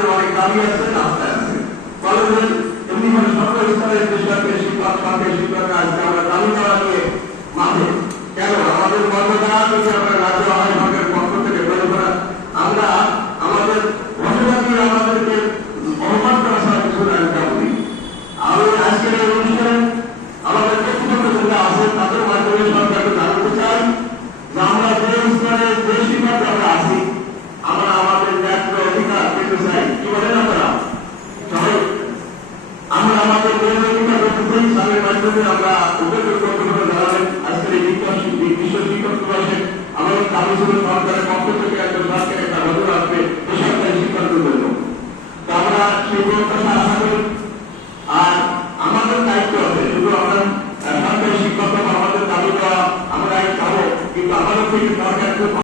তাদের অনেক দাবি আছে, রাস্তায় আছে। কলেজের এমনি মানে সরকারি স্তরের বেসরকারি শিক্ষক, সরকারি শিক্ষকরা আজকে আমরা দাবি দেওয়া নিয়ে মাঠে। কেন আমাদের কর্মধারা যদি আমরা রাজ্য আয় ভাগের পক্ষ থেকে প্রয়োগ করা, আমরা আমাদের ঘটনাকে আমাদেরকে অবমান করা ছাড়া কিছু না বলি। আমি আজকের এই অনুষ্ঠানে আমাদের ব্যক্তিগত যারা আছে তাদের মাধ্যমে সরকারকে জানাতে চাই যে আমরা যে স্তরে যে শিক্ষক আমরা আছি, আমরা আমাদের ন্যায্য অধিকার পেতে চাই। কি বলেন আপনারা সবাই? আমরা আমাদের অধিকার পেতে চাই, তাদের মাধ্যমে আমরা উপযোগ কর্তৃপক্ষ জানাবেন। আজকের এই বিশ্ব শিক্ষক দিবসে আমাদের দাবি ছিল সরকারের পক্ষ থেকে একজন সরকারের একটা নজর আসবে বেসরকারি শিক্ষকদের জন্য। তো আমরা সেই প্রত্যাশা আশা করি। আর আমাদের দায়িত্ব আছে, শুধু আমরা সরকারি শিক্ষক আমাদের দাবি দেওয়া আমরা চাবো, কিন্তু আমাদের থেকে সরকার